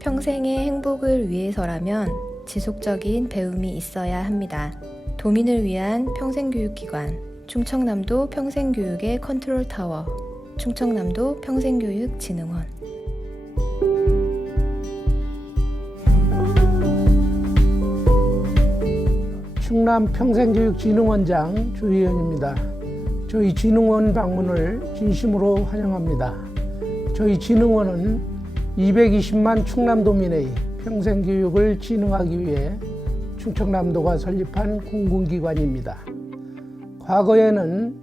평생의 행복을 위해서라면 지속적인 배움이 있어야 합니다. 도민을 위한 평생교육기관, 충청남도 평생교육의 컨트롤타워, 충청남도 평생교육진흥원. 충남 평생교육진흥원장 주희연입니다. 저희 진흥원 방문을 진심으로 환영합니다. 저희 진흥원은 220만 충남도민의 평생교육을 진흥하기 위해 충청남도가 설립한 공공기관입니다. 과거에는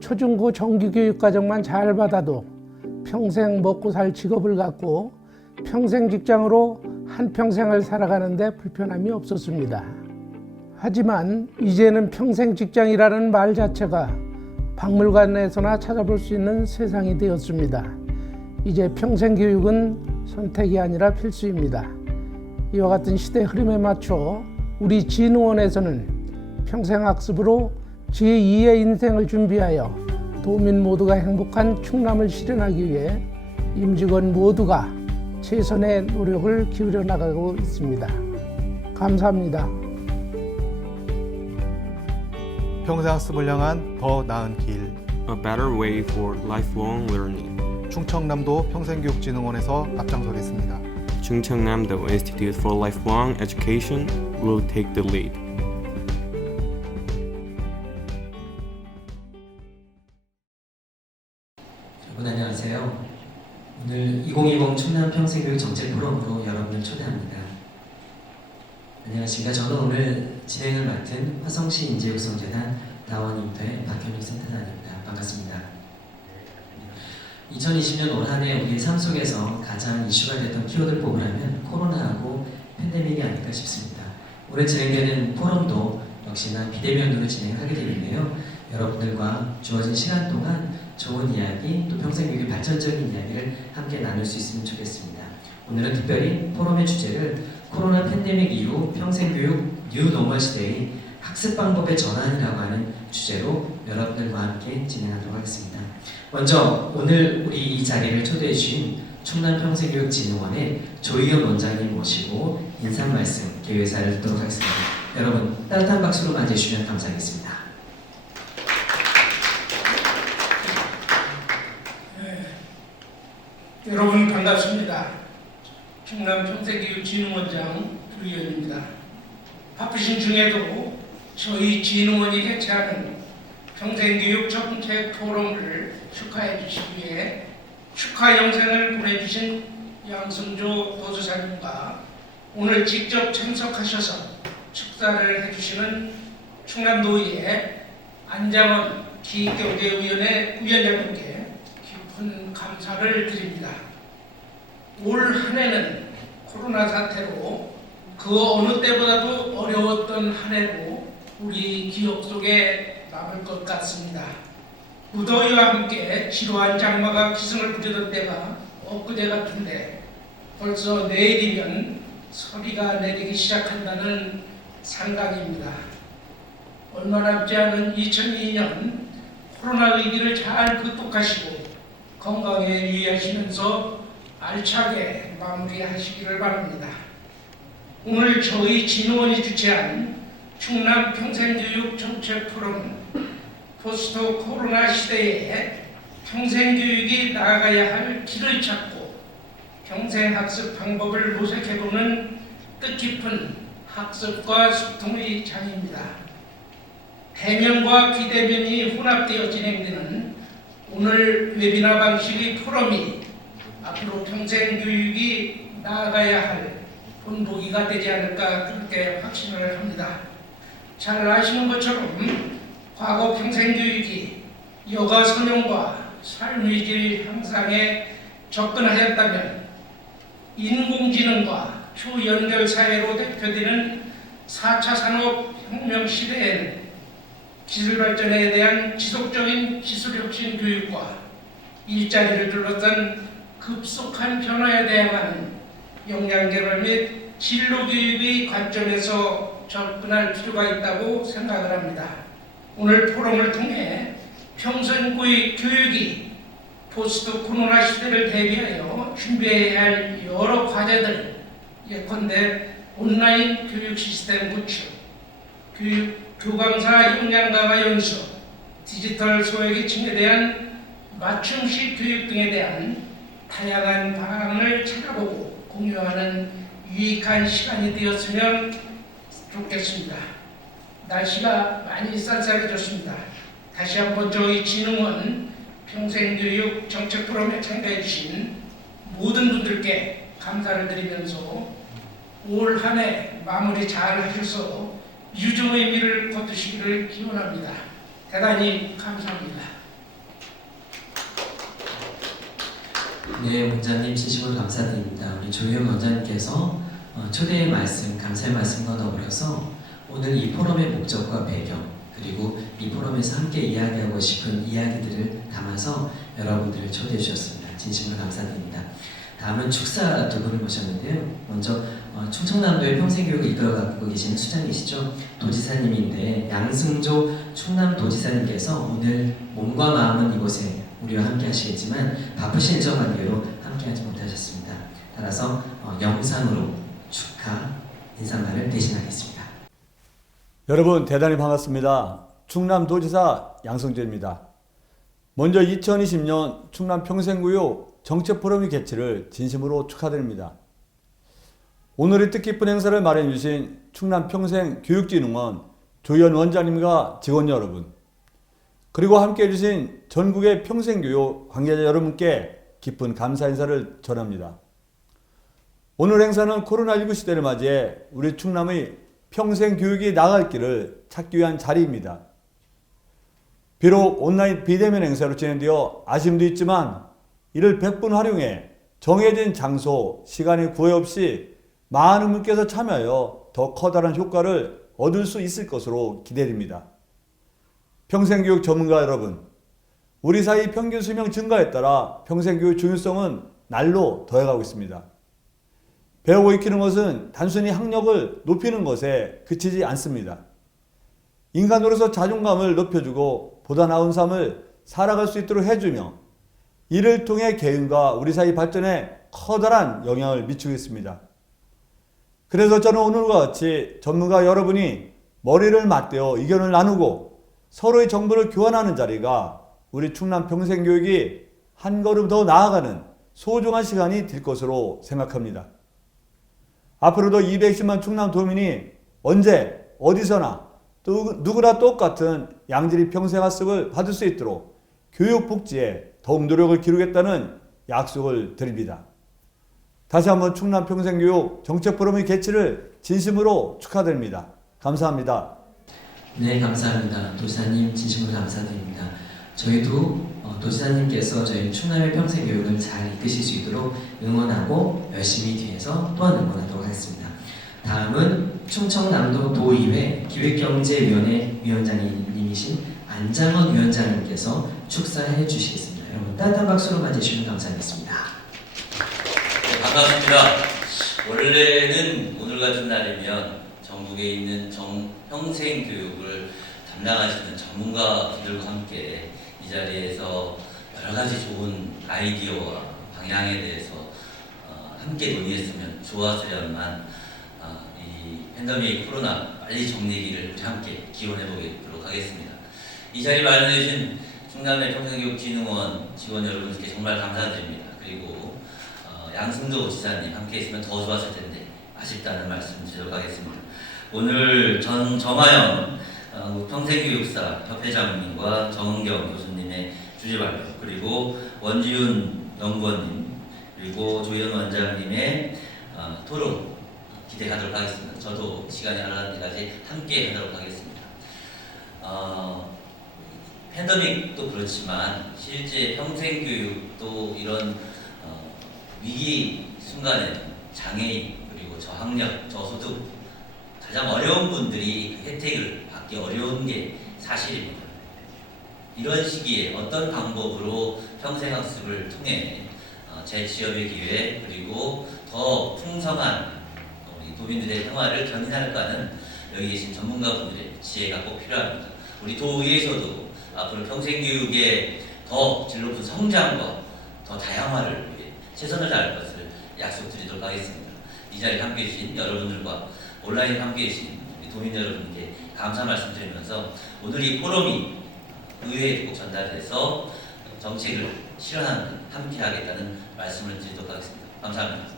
초중고 정규교육과정만 잘 받아도 평생 먹고 살 직업을 갖고 평생 직장으로 한평생을 살아가는데 불편함이 없었습니다. 하지만 이제는 평생 직장이라는 말 자체가 박물관에서나 찾아볼 수 있는 세상이 되었습니다. 이제 평생 교육은 선택이 아니라 필수입니다. 이와 같은 시대 흐름에 맞춰 우리 진흥원에서는 평생학습으로 제2의 인생을 준비하여 도민 모두가 행복한 충남을 실현하기 위해 임직원 모두가 최선의 노력을 기울여 나가고 있습니다. 감사합니다. 평생학습을 향한 더 나은 길. A better way for lifelong learning. 충청남도 평생교육진흥원에서 앞장서겠습니다. 충청남도 Institute for Lifelong Education will take the lead. 여러분 안녕하세요. 오늘 2020 충남 평생교육 정책 포럼으로 여러분을 초대합니다. 안녕하십니까. 저는 오늘 진행을 맡은 화성시 인재육성재단 다원인터의 박현욱 센터장입니다. 반갑습니다. 2020년 올 한 해 우리의 삶 속에서 가장 이슈가 됐던 키워드를 뽑으라면 코로나하고 팬데믹이 아닐까 싶습니다. 오늘 진행되는 포럼도 역시나 비대면으로 진행하게 되는데요. 여러분들과 주어진 시간 동안 좋은 이야기, 또 평생교육의 발전적인 이야기를 함께 나눌 수 있으면 좋겠습니다. 오늘은 특별히 포럼의 주제를 코로나 팬데믹 이후 평생교육 뉴노멀 시대의 학습 방법의 전환이라고 하는 주제로 여러분들과 함께 진행하도록 하겠습니다. 먼저 오늘 우리 이 자리를 초대해 주신 충남평생교육진흥원의 조희연 원장님 모시고 인사 말씀, 개회사를 듣도록 하겠습니다. 여러분 따뜻한 박수로 맞이해 주시면 감사하겠습니다. 여러분 반갑습니다. 충남평생교육진흥원장 조희연입니다. 바쁘신 중에도 저희 진흥원이 개최하는 평생교육 정책 포럼을 축하해 주시기 위해 축하 영상을 보내주신 양승조 도지사님과 오늘 직접 참석하셔서 축사를 해주시는 충남도의회 안장원 기경제위원회 위원장님께 깊은 감사를 드립니다. 올 한 해는 코로나 사태로 그 어느 때보다도 어려웠던 한 해로 우리 기억 속에 남을 것 같습니다. 무더위와 함께 지루한 장마가 기승을 부리던 때가 엊그제 같은데 벌써 내일이면 서리가 내리기 시작한다는 생각입니다. 얼마 남지 않은 2002년 코로나 위기를 잘 극복하시고 건강에 유의하시면서 알차게 마무리하시기를 바랍니다. 오늘 저희 진흥원이 주최한 충남 평생교육 정책 포럼은 포스트 코로나 시대에 평생교육이 나아가야 할 길을 찾고 평생학습 방법을 모색해보는 뜻깊은 학습과 소통의 장입니다. 대면과 비대면이 혼합되어 진행되는 오늘 웨비나 방식의 포럼이 앞으로 평생교육이 나아가야 할 본보기가 되지 않을까 그렇게 확신을 합니다. 잘 아시는 것처럼 과거 평생교육이 여가 선용과 삶의 질 향상에 접근하였다면 인공지능과 초연결 사회로 대표되는 4차 산업혁명 시대에는 기술 발전에 대한 지속적인 기술혁신 교육과 일자리를 둘러싼 급속한 변화에 대응하는 역량개발 및 진로교육의 관점에서 접근할 필요가 있다고 생각을 합니다. 오늘 포럼을 통해 평생교육 포스트 코로나 시대를 대비하여 준비해야 할 여러 과제들 예컨대 온라인 교육 시스템 구축, 교강사 역량가와 연수, 디지털 소외계층에 대한 맞춤식 교육 등에 대한 다양한 방안을 찾아보고 공유하는 유익한 시간이 되었으면 좋겠습니다. 날씨가 많이 쌀쌀해졌습니다. 다시 한번 저희 진흥원 평생교육 정책 포럼에 참가해 주신 모든 분들께 감사를 드리면서 올 한 해 마무리 잘 하셔서 유종의 미를 거두시기를 기원합니다. 대단히 감사합니다. 네, 원장님 진심으로 감사드립니다. 우리 조희영 원장님께서 초대의 말씀, 감사의 말씀과 더불어서 오늘 이 포럼의 목적과 배경, 그리고 이 포럼에서 함께 이야기하고 싶은 이야기들을 담아서 여러분들을 초대해 주셨습니다. 진심으로 감사드립니다. 다음은 축사 두 분을 모셨는데요. 먼저 충청남도의 평생교육을 이끌어가고 계신 수장이시죠. 도지사님인데 양승조 충남도지사님께서 오늘 몸과 마음은 이곳에 우리와 함께 하시겠지만 바쁘신 일정 관계로 함께 하지 못하셨습니다. 따라서 영상으로 축하 인사말을 대신하겠습니다. 여러분 대단히 반갑습니다. 충남도지사 양승조입니다. 먼저 2020년 충남평생교육 정책포럼의 개최를 진심으로 축하드립니다. 오늘의 뜻깊은 행사를 마련해 주신 충남평생교육진흥원 조희연 원장님과 직원 여러분, 그리고 함께해 주신 전국의 평생교육 관계자 여러분께 깊은 감사 인사를 전합니다. 오늘 행사는 코로나19 시대를 맞이해 우리 충남의 평생교육이 나아갈 길을 찾기 위한 자리입니다. 비록 온라인 비대면 행사로 진행되어 아쉬움도 있지만 이를 100분 활용해 정해진 장소, 시간의 구애 없이 많은 분께서 참여하여 더 커다란 효과를 얻을 수 있을 것으로 기대됩니다. 평생교육 전문가 여러분, 우리 사회 평균 수명 증가에 따라 평생교육 중요성은 날로 더해가고 있습니다. 배우고 익히는 것은 단순히 학력을 높이는 것에 그치지 않습니다. 인간으로서 자존감을 높여주고 보다 나은 삶을 살아갈 수 있도록 해주며 이를 통해 개인과 우리 사회 발전에 커다란 영향을 미치고 있습니다. 그래서 저는 오늘과 같이 전문가 여러분이 머리를 맞대어 의견을 나누고 서로의 정보를 교환하는 자리가 우리 충남 평생교육이 한 걸음 더 나아가는 소중한 시간이 될 것으로 생각합니다. 앞으로도 210만 충남도민이 언제 어디서나 또 누구나 똑같은 양질의 평생학습을 받을 수 있도록 교육복지에 더욱 노력을 기울이겠다는 약속을 드립니다. 다시 한번 충남평생교육 정책포럼의 개최를 진심으로 축하드립니다. 감사합니다. 네, 감사합니다. 도지사님 진심으로 감사드립니다. 저희도 도지사님께서 저희 충남의 평생교육을 잘 이끄실 수 있도록 응원하고 열심히 뒤에서 또한 응원하도록 하겠습니다. 다음은 충청남도 도의회 기획경제위원회 위원장님이신 안장원 위원장님께서 축사해 주시겠습니다. 여러분 따뜻한 박수로 맞이해주시면 감사하겠습니다. 네, 반갑습니다. 원래는 오늘 같은 날이면 전국에 있는 평생교육을 담당하시는 전문가들과 함께 이 자리에서 여러 가지 좋은 아이디어와 방향에 대해서 함께 논의했으면 좋았으련만 이 팬데믹 코로나 빨리 정리기를 우리 함께 기원해 보도록 하겠습니다. 이 자리 마련해 주신 충남의 평생교육진흥원 직원 여러분께 정말 감사드립니다. 그리고 양승조 지사님 함께 있으면 더 좋았을 텐데 아쉽다는 말씀 드리도록 하겠습니다. 오늘 정하영 평생교육사 협회장님과 정은경 교수님의 주제 발표, 그리고 원지윤 연구원님, 그리고 조희연 원장님의 토론 기대하도록 하겠습니다. 저도 시간이 하는 데까지 함께 하도록 하겠습니다. 팬데믹도 그렇지만 실제 평생교육도 이런 위기 순간에는 장애인, 그리고 저학력, 저소득 가장 어려운 분들이 그 혜택을 받기 어려운 게 사실입니다. 이런 시기에 어떤 방법으로 평생학습을 통해 재취업의 기회, 그리고 더 풍성한 우리 도민들의 생활을 견인할까는 여기 계신 전문가분들의 지혜가 꼭 필요합니다. 우리 도의회에서도 앞으로 평생교육의 더 질 높은 성장과 더 다양화를 위해 최선을 다할 것을 약속드리도록 하겠습니다. 이 자리에 함께해 주신 여러분들과 온라인 함께해 주신 우리 도민 여러분께 감사 말씀드리면서 오늘 이 포럼이 의회에 꼭 전달돼서 정책을 실현하는 함께하겠다는 말씀을 드리도록 하겠습니다. 감사합니다.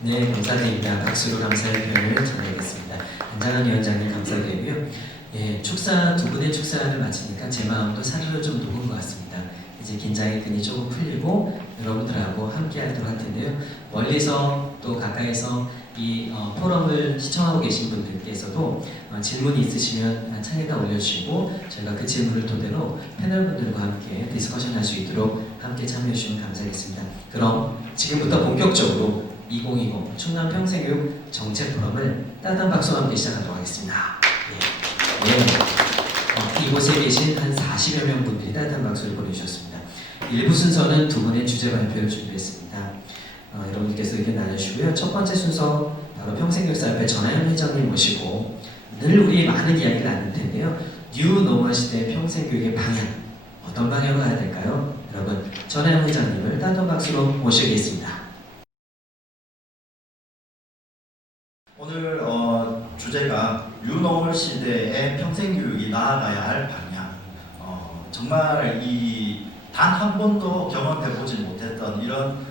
네, 감사드립니다. 박수로 감사의 표현을 전하겠습니다. 안장한 위원장님 감사드리고요. 예, 두 분의 축사를 마치니까 제 마음도 사르르 좀 녹은 것 같습니다. 이제 긴장의 끈이 조금 풀리고 여러분들하고 함께 하도록 할 텐데요. 멀리서 또 가까이서 이 포럼을 시청하고 계신 분들께서도 질문이 있으시면 창에다 올려주시고 저희가 그 질문을 토대로 패널분들과 함께 디스커션 할 수 있도록 함께 참여해 주시면 감사하겠습니다. 그럼 지금부터 본격적으로 2020 충남 평생교육 정책 포럼을 따뜻한 박수와 함께 시작하도록 하겠습니다. 이곳에 계신 한 40여 명 분들이 따뜻한 박수를 보내주셨습니다. 1부 순서는 두 분의 주제 발표를 준비했습니다. 여러분께서 의견 나누시고요. 첫 번째 순서 바로 평생교육사협회 전하연 회장님 모시고 늘 우리 많은 이야기를 나눌 텐데요. 뉴 노멀 시대 평생교육의 방향, 어떤 방향으로 가야 될까요? 여러분, 전하연 회장님을 따뜻한 박수로 모시겠습니다. 오늘 주제가 뉴노멀 시대의 평생교육이 나아가야 할 방향. 정말 이 단 한 번도 경험해보지 못했던 이런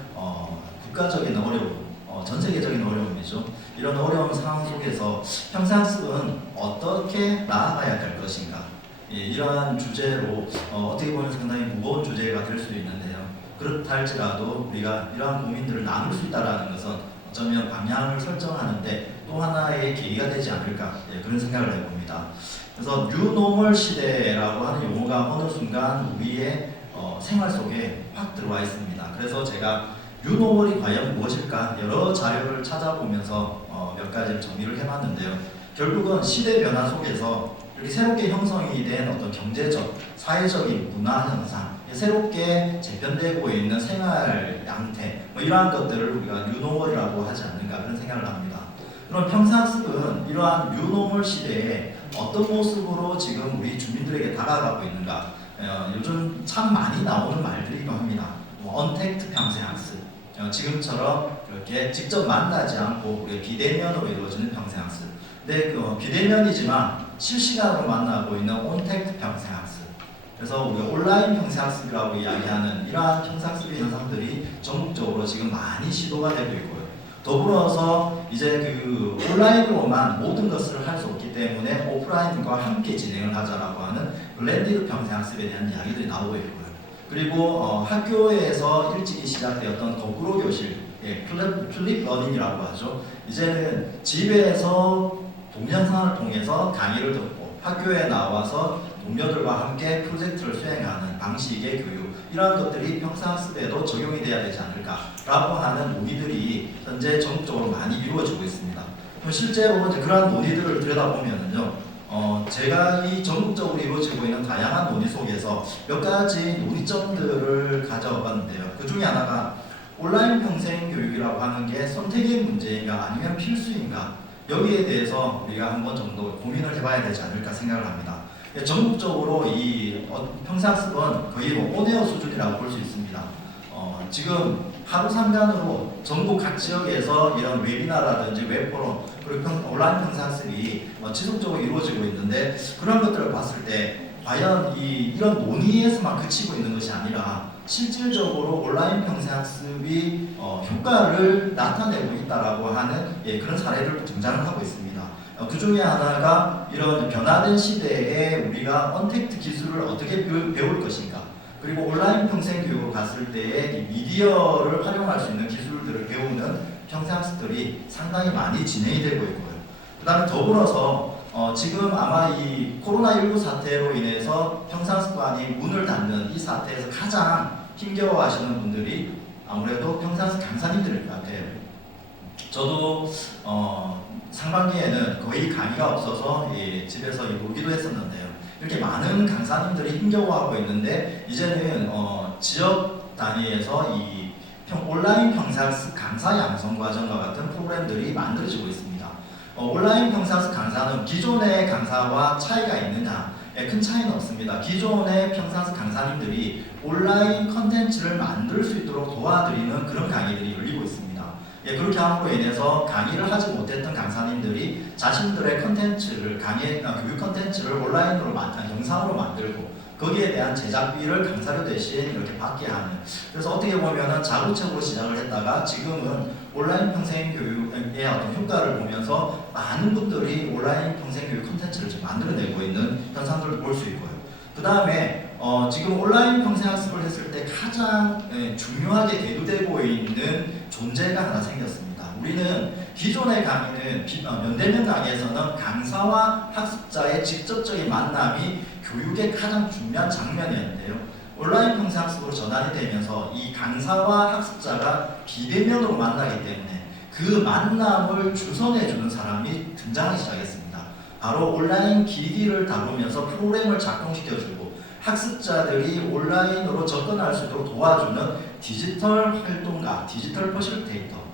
국가적인 어려움, 전 세계적인 어려움이죠. 이런 어려운 상황 속에서 평생학습은 어떻게 나아가야 될 것인가. 이러한 주제로 어떻게 보면 상당히 무거운 주제가 될 수 있는데요. 그렇다 할지라도 우리가 이러한 고민들을 나눌 수 있다는 것은 어쩌면 방향을 설정하는데 또 하나의 계기가 되지 않을까, 그런 생각을 해봅니다. 그래서 뉴노멀 시대라고 하는 용어가 어느 순간 우리의 생활 속에 확 들어와 있습니다. 그래서 제가 뉴노멀이 과연 무엇일까 여러 자료를 찾아보면서 몇 가지를 정리를 해봤는데요. 결국은 시대 변화 속에서 이렇게 새롭게 형성이 된 어떤 경제적, 사회적인 문화 현상, 새롭게 재편되고 있는 생활 양태, 이러한 것들을 우리가 뉴노멀이라고 하지 않는가 그런 생각을 합니다. 그럼 평생학습은 이러한 뉴노멀 시대에 어떤 모습으로 지금 우리 주민들에게 다가가고 있는가? 요즘 참 많이 나오는 말들이기도 합니다. 언택트 평생학습, 지금처럼 이렇게 직접 만나지 않고 우리 비대면으로 이루어지는 평생학습. 근데 그 비대면이지만 실시간으로 만나고 있는 온택트 평생학습. 그래서 우리가 온라인 평생학습이라고 이야기하는 이러한 평생학습의 현상들이 전국적으로 지금 많이 시도가 되고 있고요. 더불어서 이제 그 온라인으로만 모든 것을 할 수 없기 때문에 오프라인과 함께 진행을 하자라고 하는 블렌디드 평생학습에 대한 이야기들이 나오고 있고요. 그리고 학교에서 일찍이 시작되었던 거꾸로 교실, 플립 러닝이라고 하죠. 이제는 집에서 동영상을 통해서 강의를 듣고 학교에 나와서 동료들과 함께 프로젝트를 수행하는 방식의 교육, 이러한 것들이 평생학습에도 적용이 돼야 되지 않을까라고 하는 논의들이 현재 전국적으로 많이 이루어지고 있습니다. 실제로 이제 그러한 논의들을 들여다보면요, 제가 이 전국적으로 이루어지고 있는 다양한 논의 속에서 몇 가지 논의점들을 가져봤는데요. 그 중에 하나가 온라인 평생교육이라고 하는 게 선택의 문제인가 아니면 필수인가, 여기에 대해서 우리가 한 번 정도 고민을 해봐야 되지 않을까 생각을 합니다. 전국적으로 이 평생학습은 거의 온에어 수준이라고 볼 수 있습니다. 지금 하루 상간으로 전국 각 지역에서 이런 웨비나라든지 웹포럼 그리고 온라인 평생학습이 지속적으로 이루어지고 있는데, 그런 것들을 봤을 때 과연 이런 논의에서만 그치고 있는 것이 아니라 실질적으로 온라인 평생학습이 효과를 나타내고 있다라고 하는 그런 사례들도 등장을 하고 있습니다. 그 중에 하나가 이런 변화된 시대에 우리가 언택트 기술을 어떻게 배울 것인가, 그리고 온라인 평생교육으로 갔을 때의 미디어를 활용할 수 있는 기술들을 배우는 평생학습들이 상당히 많이 진행이 되고 있고요. 그 다음에 더불어서 지금 아마 이 코로나19 사태로 인해서 평생학습관이 문을 닫는 이 사태에서 가장 힘겨워하시는 분들이 아무래도 평생학습 강사님들일 것 같아요. 저도 상반기에는 거의 강의가 없어서 집에서 놀기도 했었는데요. 이렇게 많은 강사님들이 힘겨워하고 있는데, 이제는 지역 단위에서 이 온라인 평생학습 강사 양성 과정과 같은 프로그램들이 만들어지고 있습니다. 온라인 평생학습 강사는 기존의 강사와 차이가 있느냐? 큰 차이는 없습니다. 기존의 평생학습 강사님들이 온라인 컨텐츠를 만들 수 있도록 도와드리는 그런 강의들이 열리고 있습니다. 그렇게 함으로 인해서 강의를 하지 못했던 강사님들이 자신들의 컨텐츠를 교육 컨텐츠를 온라인으로 영상으로 만들고 거기에 대한 제작비를 강사료 대신 이렇게 받게 하는, 그래서 어떻게 보면은 자구책으로 시작을 했다가 지금은 온라인 평생교육의 어떤 효과를 보면서 많은 분들이 온라인 평생교육 콘텐츠를 지금 만들어내고 있는 현상들을 볼 수 있고요. 그 다음에 지금 온라인 평생학습을 했을 때 가장 중요하게 대두되고 있는 존재가 하나 생겼습니다. 우리는 기존의 강의는 면대면 강의에서는 강사와 학습자의 직접적인 만남이 교육의 가장 중요한 장면이었는데요. 온라인 평생학습으로 전환이 되면서 이 강사와 학습자가 비대면으로 만나기 때문에 그 만남을 주선해주는 사람이 등장하기 시작했습니다. 바로 온라인 기기를 다루면서 프로그램을 작동시켜주고 학습자들이 온라인으로 접근할 수 있도록 도와주는 디지털 활동가, 디지털 퍼실테이터,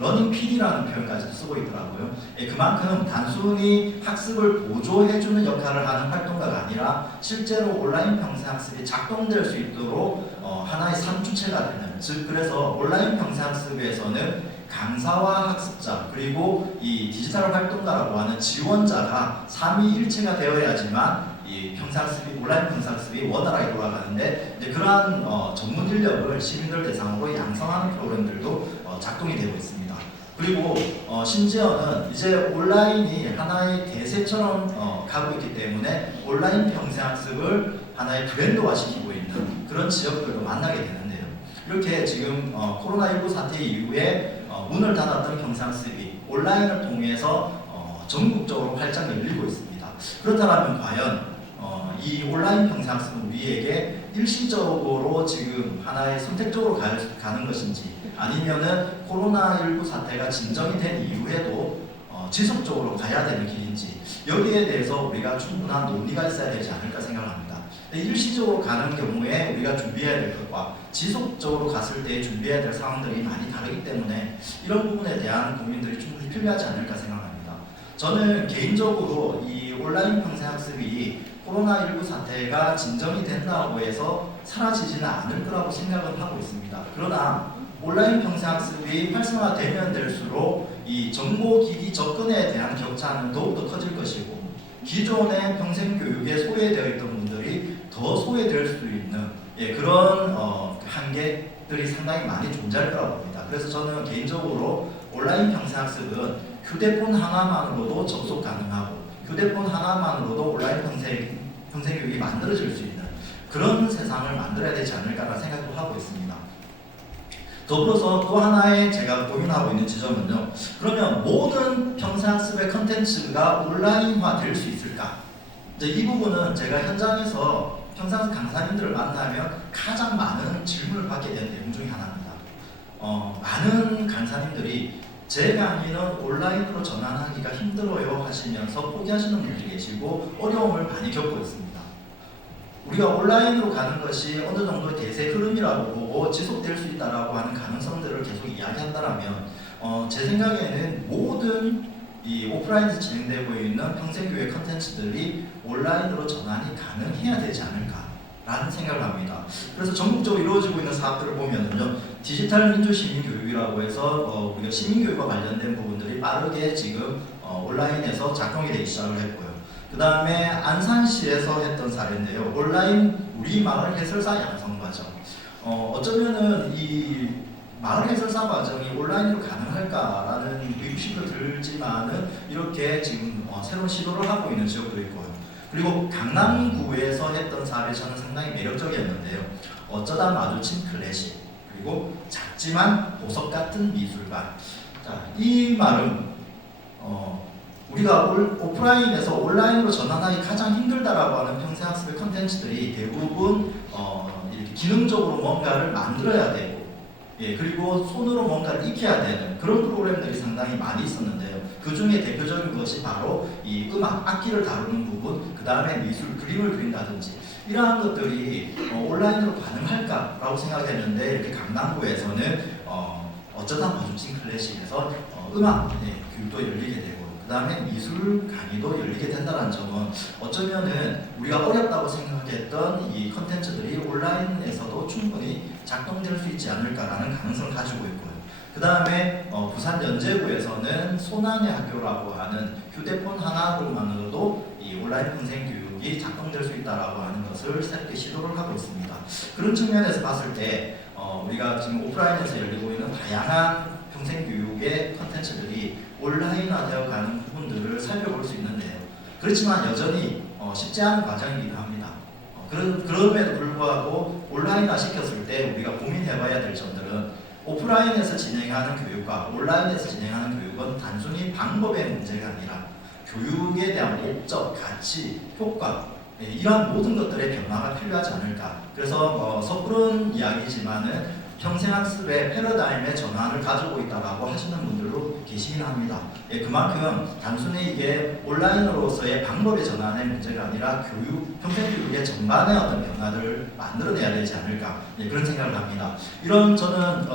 러닝 PD라는 표현까지 쓰고 있더라고요. 그만큼 단순히 학습을 보조해주는 역할을 하는 활동가가 아니라 실제로 온라인 평생학습이 작동될 수 있도록 하나의 3주체가 되는, 즉 그래서 온라인 평생학습에서는 강사와 학습자 그리고 이 디지털 활동가라고 하는 지원자가 삼위일체가 되어야지만 이 평생학습이, 온라인 평생학습이 원활하게 돌아가는데, 그러한 전문 인력을 시민들 대상으로 양성하는 프로그램들도 작동이 되고 있습니다. 그리고 심지어는 이제 온라인이 하나의 대세처럼 가고 있기 때문에 온라인 평생학습을 하나의 브랜드화 시키고 있는 그런 지역들도 만나게 되는데요. 이렇게 지금 코로나19 사태 이후에 문을 닫았던 평생학습이 온라인을 통해서 전국적으로 활짝 열리고 있습니다. 그렇다면 과연 이 온라인 평생학습은 우리에게 일시적으로 지금 하나의 선택적으로 가는 것인지, 아니면은 코로나19 사태가 진정이 된 이후에도 지속적으로 가야 되는 길인지, 여기에 대해서 우리가 충분한 논의가 있어야 되지 않을까 생각합니다. 일시적으로 가는 경우에 우리가 준비해야 될 것과 지속적으로 갔을 때 준비해야 될 상황들이 많이 다르기 때문에 이런 부분에 대한 고민들이 충분히 필요하지 않을까 생각합니다. 저는 개인적으로 이 온라인 평생학습이 코로나19 사태가 진정이 된다고 해서 사라지지는 않을 거라고 생각은 하고 있습니다. 그러나 온라인 평생학습이 활성화되면 될수록 이 정보기기 접근에 대한 격차는 더욱더 커질 것이고, 기존의 평생교육에 소외되어 있던 분들이 더 소외될 수 있는 그런 한계들이 상당히 많이 존재할 거라고 봅니다. 그래서 저는 개인적으로 온라인 평생학습은 휴대폰 하나만으로도 접속 가능하고 휴대폰 하나만으로도 온라인 평생교육이 만들어질 수 있는 그런 세상을 만들어야 되지 않을까라는 생각도 하고 있습니다. 더불어서 또 하나의 제가 고민하고 있는 지점은요, 그러면 모든 평생학습의 컨텐츠가 온라인화 될 수 있을까? 이제 이 부분은 제가 현장에서 평생학습 강사님들을 만나면 가장 많은 질문을 받게 되는 내용 중에 하나입니다. 많은 강사님들이 제 강의는 온라인으로 전환하기가 힘들어요 하시면서 포기하시는 분들이 계시고 어려움을 많이 겪고 있습니다. 우리가 온라인으로 가는 것이 어느 정도의 대세 흐름이라고 보고 지속될 수 있다라고 하는 가능성들을 계속 이야기한다면, 제 생각에는 모든 이 오프라인에서 진행되고 있는 평생교육 컨텐츠들이 온라인으로 전환이 가능해야 되지 않을까라는 생각을 합니다. 그래서 전국적으로 이루어지고 있는 사업들을 보면은요, 디지털 민주 시민 교육이라고 해서 우리가 시민 교육과 관련된 부분들이 빠르게 지금 온라인에서 작동이 되기 시작을 했고요. 그 다음에 안산시에서 했던 사례인데요. 온라인 우리 마을 해설사 양성 과정. 어쩌면은 이 마을 해설사 과정이 온라인으로 가능할까라는 의구심도 들지만은 이렇게 지금 새로운 시도를 하고 있는 지역도 있고요. 그리고 강남구에서 했던 사례 저는 상당히 매력적이었는데요. 어쩌다 마주친 클래식, 그리고 작지만 보석 같은 미술관. 자, 이 말은 우리가 오프라인에서 온라인으로 전환하기 가장 힘들다라고 하는 평생학습의 컨텐츠들이 대부분 이렇게 기능적으로 뭔가를 만들어야 되고, 그리고 손으로 뭔가를 익혀야 되는 그런 프로그램들이 상당히 많이 있었는데요. 그 중에 대표적인 것이 바로 이 음악, 악기를 다루는 부분, 그 다음에 미술, 그림을 그린다든지 이러한 것들이 온라인으로 가능할까라고 생각했는데, 이렇게 강남구에서는 어쩌다 마주친 클래식에서 음악 교육도 열리게 되고, 그 다음에 미술 강의도 열리게 된다는 점은 어쩌면은 우리가 어렵다고 생각했던 이 컨텐츠들이 온라인에서도 충분히 작동될 수 있지 않을까라는 가능성을 가지고 있고요. 그 그 다음에 부산 연제구에서는 소난의 학교라고 하는 휴대폰 하나로만으로도 이 온라인 평생교육이 작동될 수 있다라고 하는 것을 새롭게 시도를 하고 있습니다. 그런 측면에서 봤을 때 우리가 지금 오프라인에서 열리고 있는 다양한 평생교육의 컨텐츠들이 온라인화되어 가는 부분들을 살펴볼 수 있는데요. 그렇지만 여전히 쉽지 않은 과정이기도 합니다. 그럼에도 불구하고 온라인화 시켰을 때 우리가 고민해봐야 될 점들은 오프라인에서 진행하는 교육과 온라인에서 진행하는 교육은 단순히 방법의 문제가 아니라 교육에 대한 목적, 가치, 효과 이러한 모든 것들의 변화가 필요하지 않을까. 그래서 섣부른 이야기지만은 평생학습의 패러다임의 전환을 가지고 있다라고 하시는 분들도 계시긴 합니다. 그만큼 단순히 이게 온라인으로서의 방법의 전환의 문제가 아니라 평생교육의 전반의 어떤 변화를 만들어내야 되지 않을까 그런 생각을 합니다. 이런 저는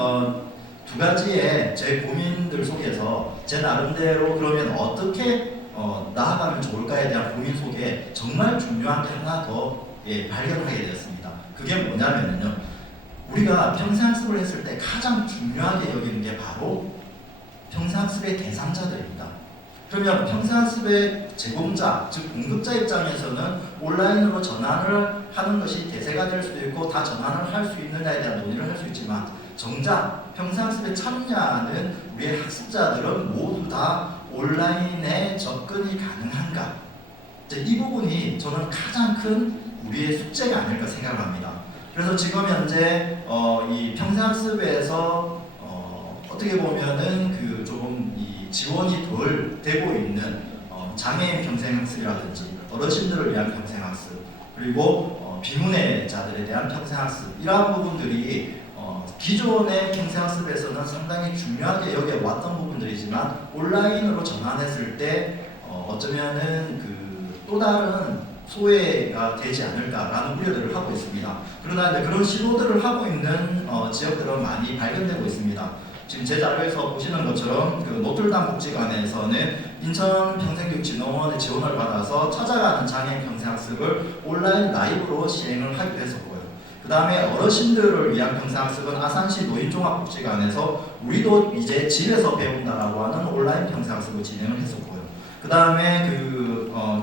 두 가지의 제 고민들 속에서 제 나름대로 그러면 어떻게 나아가면 좋을까에 대한 고민 속에 정말 중요한 게 하나 더 발견을 하게 되었습니다. 그게 뭐냐면요. 우리가 평생학습을 했을 때 가장 중요하게 여기는 게 바로 평생학습의 대상자들입니다. 그러면 평생학습의 제공자, 즉 공급자 입장에서는 온라인으로 전환을 하는 것이 대세가 될 수도 있고 다 전환을 할 수 있느냐에 대한 논의를 할 수 있지만 정작 평생학습에 참여하는 우리의 학습자들은 모두 다 온라인에 접근이 가능한가? 이 부분이 저는 가장 큰 우리의 숙제가 아닐까 생각합니다. 그래서 지금 현재 이 평생학습에서 어떻게 보면은 조금 이 지원이 덜 되고 있는 장애인 평생학습이라든지 어르신들을 위한 평생학습 그리고 비문의자들에 대한 평생학습 이러한 부분들이 기존의 평생학습에서는 상당히 중요하게 여겨왔던 부분들이지만 온라인으로 전환했을 때 어쩌면은 또 다른 소외가 되지 않을까라는 우려들을 하고 있습니다. 그러나 이제 그런 시도들을 하고 있는 지역들은 많이 발견되고 있습니다. 지금 제 자료에서 보시는 것처럼 노틀담 복지관에서는 인천평생교육진흥원의 지원을 받아서 찾아가는 장애인 평생학습을 온라인 라이브로 시행을 하기도 했었고요. 그 다음에 어르신들을 위한 평생학습은 아산시 노인종합복지관에서 우리도 이제 집에서 배운다라고 하는 온라인 평생학습을 진행을 했었고요. 그 다음에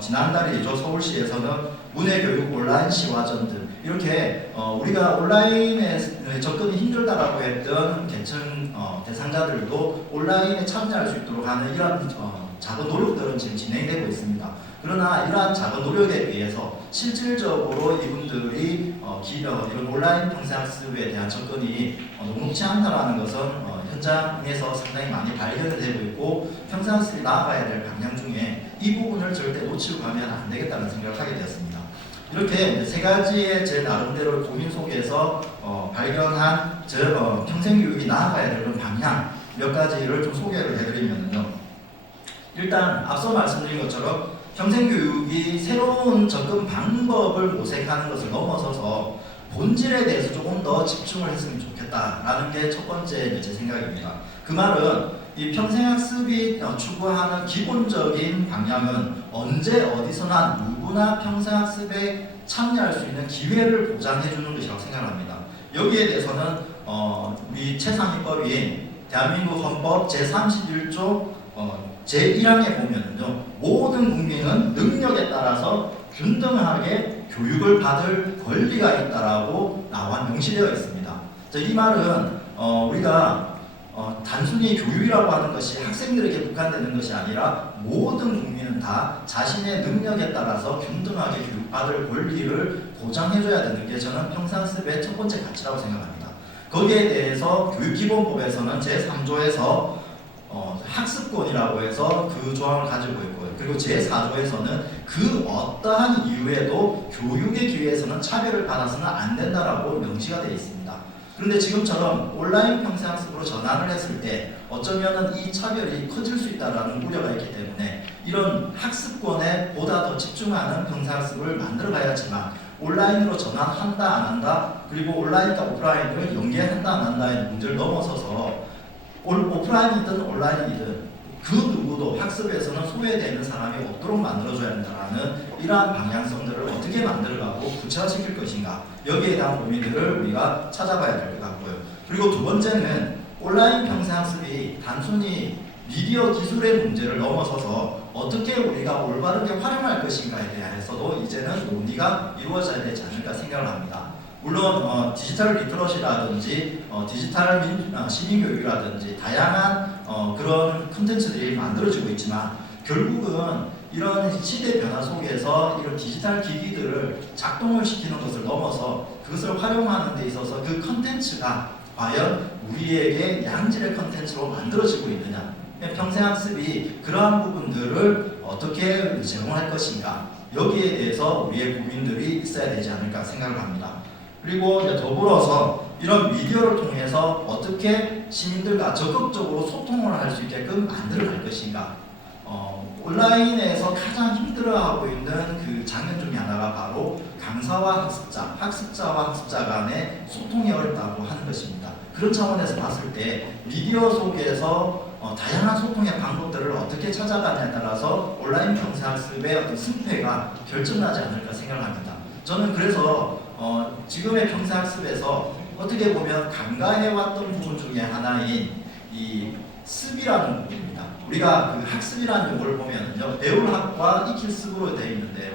지난달이죠. 서울시에서는 문해교육 온라인 시화전들 이렇게 우리가 온라인에 접근이 힘들다라고 했던 계층 대상자들도 온라인에 참여할 수 있도록 하는 이러한 작은 노력들은 지금 진행되고 있습니다. 그러나 이러한 작은 노력에 비해서 실질적으로 이분들이 이런 온라인 평생학습에 대한 접근이 녹록지 않다라는 것은 현장에서 상당히 많이 발견이 되고 있고 평생학습이 나아가야 될 방향 중에 이 부분을 절대 놓치고 가면 안 되겠다는 생각을 하게 되었습니다. 이렇게 세 가지의 제 나름대로 고민 속에서 발견한 평생교육이 나아가야 되는 방향 몇 가지를 좀 소개를 해드리면요. 일단 앞서 말씀드린 것처럼 평생교육이 새로운 접근 방법을 모색하는 것을 넘어서서 본질에 대해서 조금 더 집중을 했으면 좋겠다라는 게 첫 번째 제 생각입니다. 그 말은 이 평생학습이 추구하는 기본적인 방향은 언제 어디서나 누구나 평생학습에 참여할 수 있는 기회를 보장해 주는 것이라고 생각합니다. 여기에 대해서는 우리 최상위법인 대한민국 헌법 제31조 제1항에 보면은요, 모든 국민은 능력에 따라서 균등하게 교육을 받을 권리가 있다라고 나와 명시되어 있습니다. 이 말은 우리가 단순히 교육이라고 하는 것이 학생들에게 국한되는 것이 아니라 모든 국민은 다 자신의 능력에 따라서 균등하게 교육받을 권리를 보장해줘야 되는 게 저는 평생학습의 첫 번째 가치라고 생각합니다. 거기에 대해서 교육기본법에서는 제3조에서 학습권이라고 해서 그 조항을 가지고 있고요. 그리고 제4조에서는 그 어떠한 이유에도 교육의 기회에서는 차별을 받아서는 안 된다라고 명시가 되어 있습니다. 그런데 지금처럼 온라인 평생학습으로 전환을 했을 때 어쩌면은 이 차별이 커질 수 있다는 우려가 있기 때문에 이런 학습권에 보다 더 집중하는 평생학습을 만들어 가야지만 온라인으로 전환한다 안 한다 그리고 온라인과 오프라인을 연계한다 안 한다의 문제를 넘어서서 오프라인이든 온라인이든 그 누구도 학습에서는 소외되는 사람이 없도록 만들어줘야 한다는 이러한 방향성들을 어떻게 만들어가고 구체화시킬 것인가 여기에 대한 고민들을 우리가 찾아봐야 될 것 같고요. 그리고 두 번째는 온라인 평생학습이 단순히 미디어 기술의 문제를 넘어서서 어떻게 우리가 올바르게 활용할 것인가에 대해서도 이제는 논의가 이루어져야 되지 않을까 생각을 합니다. 물론 디지털 리터러시라든지 디지털 시민교육이라든지 다양한 그런 콘텐츠들이 만들어지고 있지만 결국은 이런 시대 변화 속에서 이런 디지털 기기들을 작동을 시키는 것을 넘어서 그것을 활용하는 데 있어서 그 콘텐츠가 과연 우리에게 양질의 콘텐츠로 만들어지고 있느냐, 평생학습이 그러한 부분들을 어떻게 제공할 것인가, 여기에 대해서 우리의 고민들이 있어야 되지 않을까 생각을 합니다. 그리고 이제 더불어서 이런 미디어를 통해서 어떻게 시민들과 적극적으로 소통을 할 수 있게끔 만들어갈 것인가. 온라인에서 가장 힘들어하고 있는 그 장면 중에 하나가 바로 강사와 학습자, 학습자와 학습자 간의 소통이 어렵다고 하는 것입니다. 그런 차원에서 봤을 때 미디어 속에서 다양한 소통의 방법들을 어떻게 찾아가냐에 따라서 온라인 평생학습의 어떤 승패가 결정나지 않을까 생각합니다. 저는 그래서 지금의 평생학습에서 어떻게 보면 간과해왔던 부분 중에 하나인 이 습이라는 부분입니다. 우리가 그 학습이라는 용어를 보면요, 배울 학과 익힐 습으로 되어 있는데요.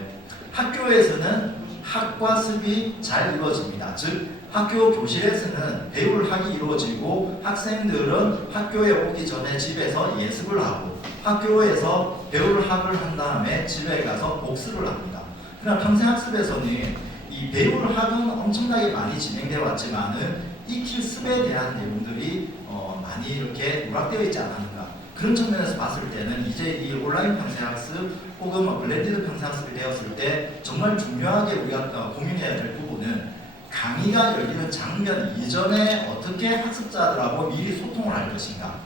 학교에서는 학과 습이 잘 이루어집니다. 즉 학교 교실에서는 배울 학이 이루어지고 학생들은 학교에 오기 전에 집에서 예습을 하고 학교에서 배울 학을 한 다음에 집에 가서 복습을 합니다. 그러나 평생학습에서는 이 배울 학은 엄청나게 많이 진행되어 왔지만은 익힐 습에 대한 내용들이 많이 이렇게 누락되어 있지 않았는가. 그런 측면에서 봤을 때는 이제 이 온라인 평생학습 혹은 블렌디드 평생학습이 되었을 때 정말 중요하게 우리가 고민해야 될 부분은 강의가 열리는 장면 이전에 어떻게 학습자들하고 미리 소통을 할 것인가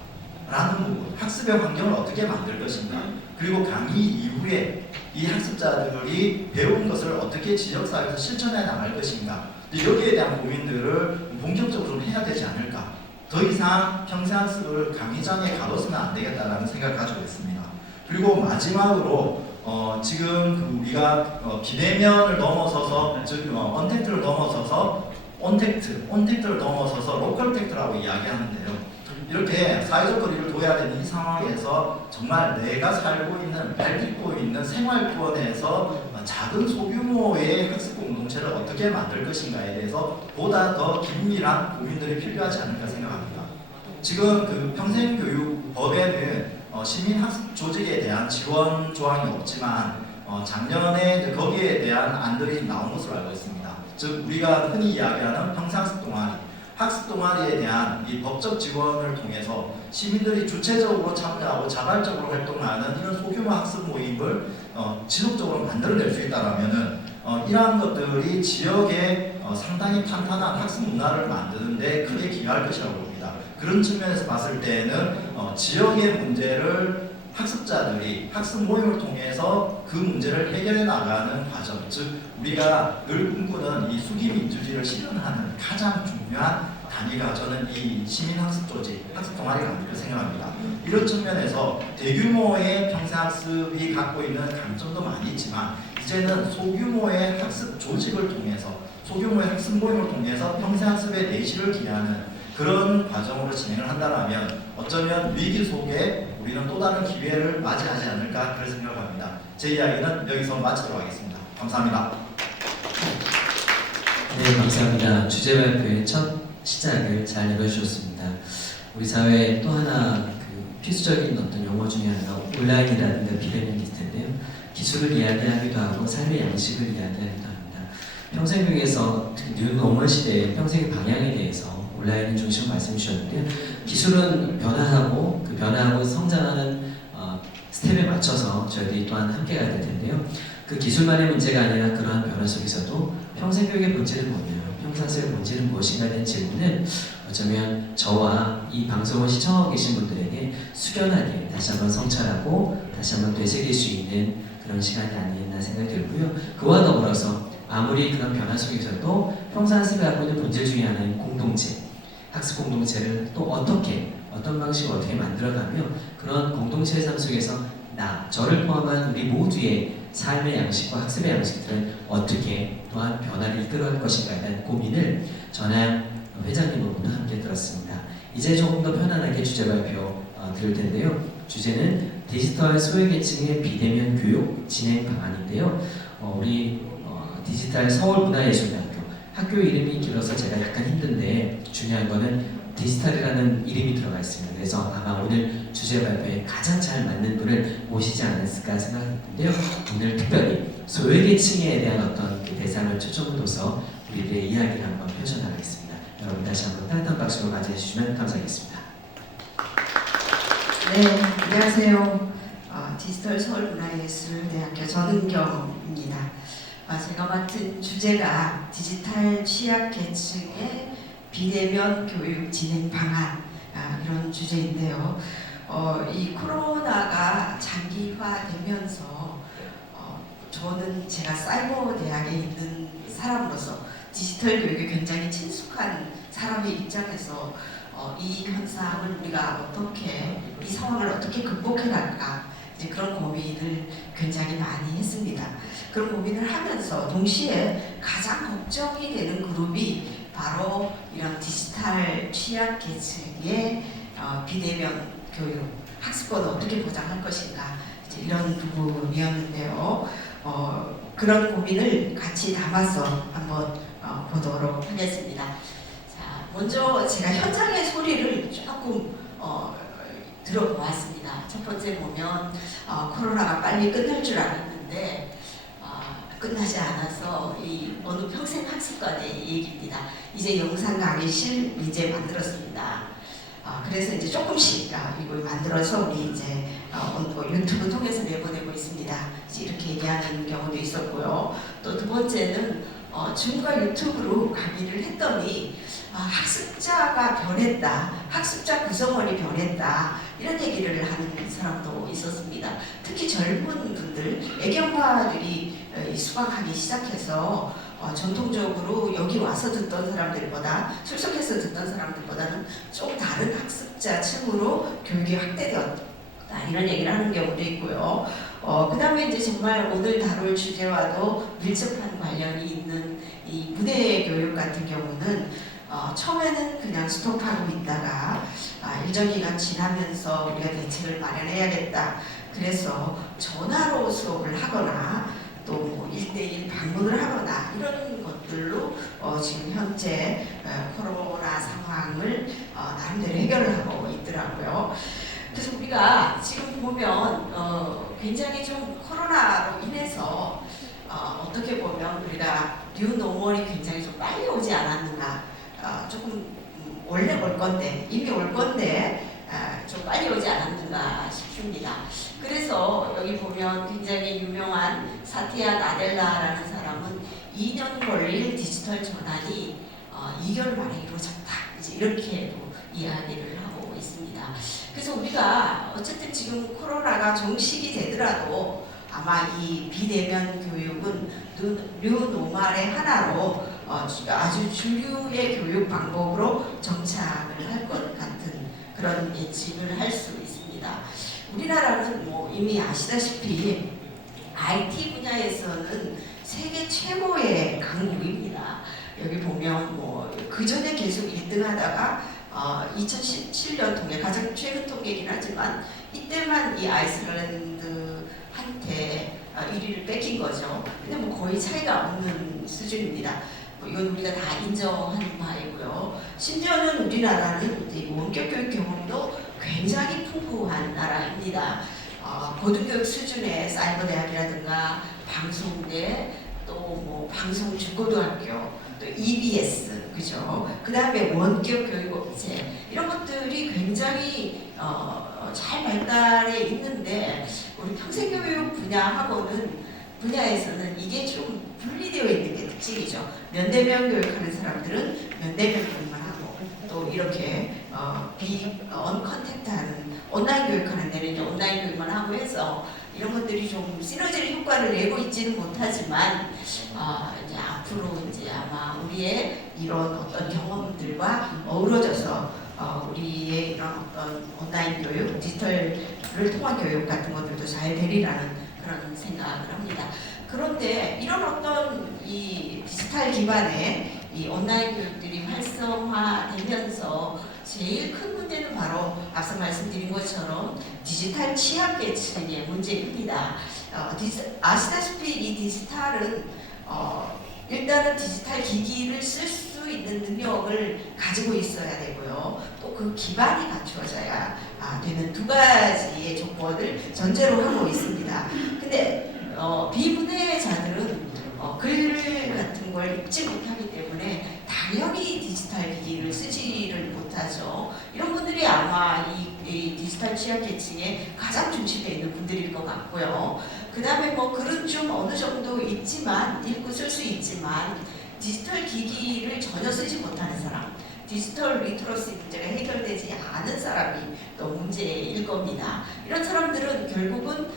라는 부분, 학습의 환경을 어떻게 만들 것인가, 그리고 강의 이후에 이 학습자들이 배운 것을 어떻게 지역사회에서 실천해 나갈 것인가, 여기에 대한 고민들을 본격적으로 좀 해야 되지 않을까. 더 이상 평생학습을 강의장에 가둬서는 안 되겠다라는 생각을 가지고 있습니다. 그리고 마지막으로 지금 우리가 비대면을 넘어서서 즉 언택트를 넘어서서 온택트를 넘어서서 로컬택트라고 이야기하는데요. 이렇게 사회적 거리를 둬야 되는 이 상황에서 정말 내가 살고 있는, 밟고 있는 생활권에서 작은 소규모의 학습 공동체를 어떻게 만들 것인가에 대해서 보다 더 긴밀한 고민들이 필요하지 않을까 생각합니다. 지금 그 평생교육법에는 시민학습 조직에 대한 지원 조항이 없지만 작년에 거기에 대한 안들이 나온 것으로 알고 있습니다. 즉 우리가 흔히 이야기하는 평생학습 동아리, 학습 동아리에 대한 이 법적 지원을 통해서 시민들이 주체적으로 참여하고 자발적으로 활동하는 이런 소규모 학습 모임을 지속적으로 만들어낼 수 있다면은 이러한 것들이 지역에 상당히 탄탄한 학습 문화를 만드는데 크게 기여할 것이라고 봅니다. 그런 측면에서 봤을 때는 지역의 문제를 학습자들이 학습 모임을 통해서 그 문제를 해결해 나가는 과정, 즉 우리가 늘 꿈꾸는 이 수기민주주의를 실현하는 가장 중요한 단위가 저는 이 시민학습 조직, 학습 동아리가 아닐까 생각합니다. 이런 측면에서 대규모의 평생학습이 갖고 있는 강점도 많이 있지만 이제는 소규모의 학습 조직을 통해서, 소규모의 학습 모임을 통해서 평생학습의 내실을 기하는 그런 과정으로 진행을 한다면 어쩌면 위기 속에 우리는 또 다른 기회를 맞이하지 않을까 그런 생각을 합니다. 제 이야기는 여기서 마치도록 하겠습니다. 감사합니다. 네, 감사합니다. 주제 발표의 첫 시작을 잘 열어주셨습니다. 우리 사회의 또 하나 그 필수적인 어떤 용어 중에 하나가 온라인이라든가 비대면일 텐데요. 기술을 이야기하기도 하고 삶의 양식을 이야기하기도 합니다. 평생교육에서 뉴노멀 시대의 평생 방향에 대해서 온라인을 중심으로 말씀 주셨는데요. 기술은 변화하고 그 변화하고 성장하는 스텝에 맞춰서 저희들이 또한 함께 가야 될 텐데요. 그 기술만의 문제가 아니라 그러한 변화 속에서도 평생교육의 본질은 뭐냐, 평생학습의 본질은 무엇인가에 대한 질문은 어쩌면 저와 이 방송을 시청하고 계신 분들에게 숙연하게 다시 한번 성찰하고 다시 한번 되새길 수 있는 그런 시간이 아니었나 생각이 들고요. 그와 더불어서 아무리 그런 변화 속에서도 평생학습이 갖고 있는 본질 중에 하나인 공동체, 학습 공동체를 또 어떻게, 어떤 방식으로 어떻게 만들어가며 그런 공동체의 삶 속에서 저를 포함한 우리 모두의 삶의 양식과 학습의 양식들을 어떻게 또한 변화를 이끌어갈 것인가에 대한 고민을 전한 회장님으로부터 함께 들었습니다. 이제 조금 더 편안하게 주제 발표 드릴 텐데요. 주제는 디지털 소외계층의 비대면 교육 진행 방안인데요. 우리 디지털 서울문화예술대학교 학교 이름이 길어서 제가 약간 힘든데 중요한 거는 디지털이라는 이름이 들어가 있습니다. 그래서 아마 오늘 주제 발표에 가장 잘 맞는 분을 모시지 않았을까 생각했는데요. 오늘 특별히 소외계층에 대한 어떤 그 대상을 초점을 둬서 우리들의 이야기를 한번 펼쳐나가겠습니다. 여러분 다시 한번 따뜻한 박수로 맞이해 주시면 감사하겠습니다. 네, 안녕하세요. 디지털 서울문화예술대학교 전은경입니다. 제가 맡은 주제가 디지털 취약계층의 비대면 교육 진행 방안 이런 주제인데요. 이 코로나가 장기화되면서 저는 제가 사이버 대학에 있는 사람으로서 디지털 교육에 굉장히 친숙한 사람의 입장에서 이 현상을 우리가 어떻게 이 상황을 어떻게 극복해 갈까 이제 그런 고민을 굉장히 많이 했습니다. 그런 고민을 하면서 동시에 가장 걱정이 되는 그룹이 바로 이런 디지털 취약계층의 비대면 교육, 학습권을 어떻게 보장할 것인가 이제 이런 부분이었는데요. 그런 고민을 같이 담아서 한번 보도록 하겠습니다. 자, 먼저 제가 현장의 소리를 조금 들어보았습니다. 첫 번째 보면 코로나가 빨리 끝날 줄 알았는데 끝나지 않아서 이 어느 평생학습관의 얘기입니다. 이제 영상 강의실 이제 만들었습니다. 그래서 이제 조금씩 이걸 만들어서 우리 이제 유튜브 통해서 내보내고 있습니다. 이제 이렇게 얘기하는 경우도 있었고요. 또 두 번째는 줌과 유튜브로 강의를 했더니 학습자가 변했다, 학습자 구성원이 변했다 이런 얘기를 하는 사람도 있었습니다. 특히 젊은 분들, 애경마들이 수강하기 시작해서 전통적으로 여기 와서 듣던 사람들보다 출석해서 듣던 사람들보다는 좀 다른 학습자 층으로 교육이 확대되었다 이런 얘기를 하는 경우도 있고요. 그 다음에 이제 정말 오늘 다룰 주제와도 밀접한 관련이 있는 이 무대 교육 같은 경우는 처음에는 그냥 스톱하고 있다가 일정 기간 지나면서 우리가 대책을 마련해야겠다. 그래서 전화로 수업을 하거나 또 1대1 방문을 하거나 이런 것들로 지금 현재 코로나 상황을 나름대로 해결을 하고 있더라고요. 그래서 우리가 지금 보면 굉장히 좀 코로나로 인해서 어떻게 보면 우리가 뉴노멀이 굉장히 좀 빨리 오지 않았는가 조금 원래 올 건데 이미 올 건데 좀 빨리 오지 않았는가 싶습니다. 그래서 여기 보면 굉장히 유명한 사티아 나델라라는 사람은 2년 걸릴 디지털 전환이 2개월 만에 이루어졌다. 이제 이렇게도 이야기를 하고 있습니다. 그래서 우리가 어쨌든 지금 코로나가 종식이 되더라도 아마 이 비대면 교육은 뉴노멀의 하나로 아주 주류의 교육 방법으로 정착을 할 것 같은 그런 예측을 할 수 있습니다. 우리나라는 뭐 이미 아시다시피 IT 분야에서는 세계 최고의 강국입니다. 여기 보면 뭐 그 전에 계속 1등 하다가 2017년 통계 가장 최근 통계이긴 하지만 이때만 이 아이슬란드한테 1위를 뺏긴 거죠. 근데 뭐 거의 차이가 없는 수준입니다. 이건 우리가 다 인정하는 바이고요. 심지어는 우리나라는 원격 교육 경험도 굉장히 풍부한 나라입니다. 고등교육 수준의 사이버 대학이라든가 방송대 또 뭐 방송 중고등학교 또 EBS 그죠? 그 다음에 원격 교육 업체 이런 것들이 굉장히 잘 발달해 있는데 우리 평생교육 분야에서는 이게 좀 분리되어 있는 게 특징이죠. 면대면 교육하는 사람들은 면대면 교육만 하고 또 이렇게 언컨택트하는 온라인 교육하는 데는 이제 온라인 교육만 하고 해서 이런 것들이 좀 시너지 효과를 내고 있지는 못하지만 이제 앞으로 이제 아마 우리의 이런 어떤 경험들과 어우러져서 우리의 이런 어떤 온라인 교육, 디지털을 통한 교육 같은 것들도 잘 되리라는 그런 생각을 합니다. 그런데 이런 어떤 이 디지털 기반의 이 온라인 교육들이 활성화되면서 제일 큰 문제는 바로 앞서 말씀드린 것처럼 디지털 취약계층의 문제입니다. 아시다시피 이 디지털은 일단은 디지털 기기를 쓸 수 있는 능력을 가지고 있어야 되고요. 또 그 기반이 갖추어져야 되는 두 가지의 조건을 전제로 하고 있습니다. 근데 비문해자들은 글 같은 걸 읽지 못하기 때문에 당연히 디지털 기기를 쓰지를 못하죠. 이런 분들이 아마 이 디지털 취약계층에 가장 중심되어 있는 분들일 것 같고요. 그 다음에 뭐 글은 좀 어느 정도 있지만, 읽고 쓸 수 있지만 디지털 기기를 전혀 쓰지 못하는 사람, 디지털 리터러시 문제가 해결되지 않은 사람이 또 문제일 겁니다. 이런 사람들은 결국은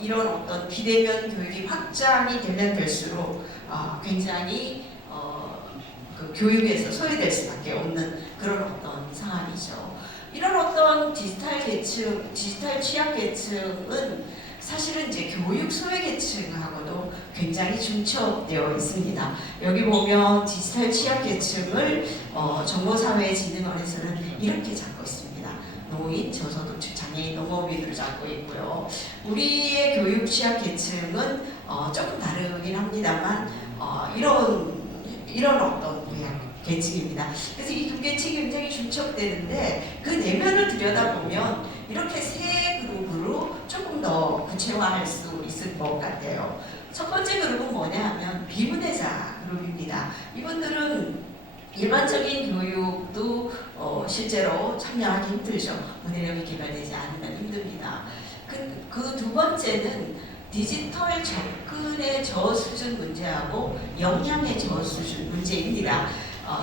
이런 어떤 비대면 교육이 확장이 되면 될수록 굉장히 그 교육에서 소외될 수밖에 없는 그런 어떤 상황이죠. 이런 어떤 디지털 계층, 디지털 취약 계층은 사실은 이제 교육 소외 계층하고도 굉장히 중첩되어 있습니다. 여기 보면 디지털 취약 계층을 정보사회진흥원에서는 이렇게 잡고 있습니다. 노인, 저소득층, 장애인, 농업인으로 잡고 있고요. 우리의 교육 취약 계층은 조금 다르긴 합니다만 이런 어떤 계층입니다. 그래서 이 두 계층이 굉장히 중첩되는데 그 내면을 들여다보면 이렇게 세 그룹으로 조금 더 구체화할 수 있을 것 같아요. 첫 번째 그룹은 뭐냐 하면 비문해자 그룹입니다. 이분들은 일반적인 교육도 실제로 참여하기 힘들죠. 문해력이 개발되지 않으면 힘듭니다. 그 두 번째는 디지털 접근의 저수준 문제하고 역량의 저수준 문제입니다.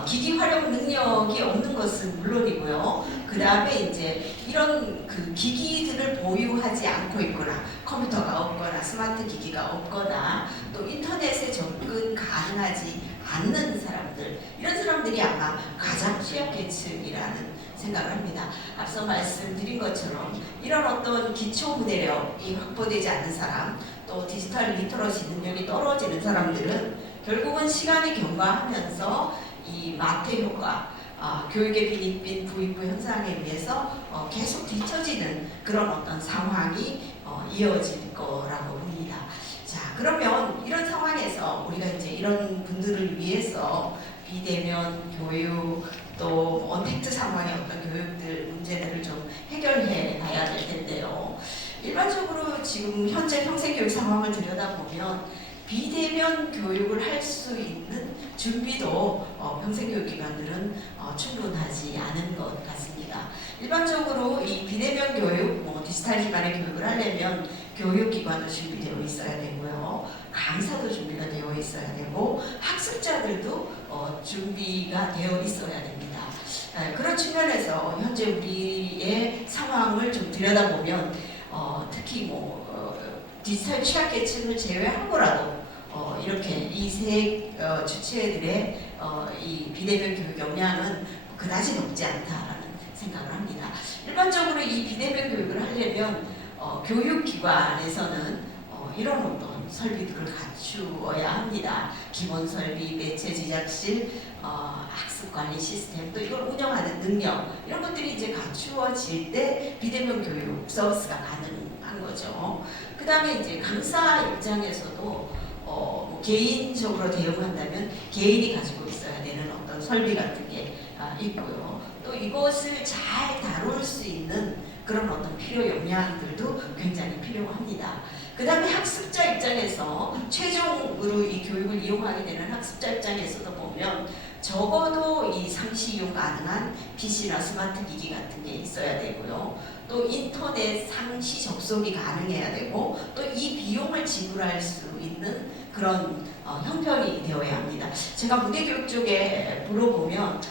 기기 활용 능력이 없는 것은 물론이고요. 그 다음에 이제 이런 그 기기들을 보유하지 않고 있거나 컴퓨터가 없거나 스마트 기기가 없거나 또 인터넷에 접근 가능하지 않는 사람들, 이런 사람들이 아마 가장 취약계층이라는 생각을 합니다. 앞서 말씀드린 것처럼 이런 어떤 기초 문해력이 확보되지 않는 사람, 또 디지털 리터러시 능력이 떨어지는 사람들은 결국은 시간이 경과하면서 이 마태 효과, 교육의 빈익빈 부익부 현상에 의해서 계속 뒤처지는 그런 어떤 상황이 이어질 거라고 봅니다. 자, 그러면 이런 상황에서 우리가 이제 이런 분들을 위해서 비대면 교육 또 언택트 상황의 어떤 교육들 문제들을 좀 해결해 가야 될 텐데요. 일반적으로 지금 현재 평생교육 상황을 들여다보면 비대면 교육을 할 수 있는 준비도 평생교육기관들은 충분하지 않은 것 같습니다. 일반적으로 이 비대면 교육, 디지털 기반의 교육을 하려면 교육기관도 준비되어 있어야 되고요. 강사도 준비가 되어 있어야 되고 학습자들도 준비가 되어 있어야 됩니다. 그런 측면에서 현재 우리의 상황을 좀 들여다보면 특히 디지털 취약계층을 제외하고라도 이렇게 이 세 주체들의 이 비대면 교육 역량은 그다지 높지 않다라는 생각을 합니다. 일반적으로 이 비대면 교육을 하려면 교육기관에서는 이런 어떤 설비들을 갖추어야 합니다. 기본 설비, 매체 제작실, 학습관리 시스템, 또 이걸 운영하는 능력, 이런 것들이 이제 갖추어질 때 비대면 교육 서비스가 가능한 거죠. 그 다음에 이제 강사 입장에서도 개인적으로 대응한다면 개인이 가지고 있어야 되는 어떤 설비 같은 게 있고요. 또 이것을 잘 다룰 수 있는 그런 어떤 필요 역량들도 굉장히 필요합니다. 그 다음에 학습자 입장에서 최종으로 이 교육을 이용하게 되는 학습자 입장에서도 보면 적어도 이 상시 이용 가능한 PC나 스마트 기기 같은 게 있어야 되고요. 또 인터넷 상시 접속이 가능해야 되고 또 이 비용을 지불할 수 있는 그런 형편이 되어야 합니다. 제가 문예교육 쪽에 물어보면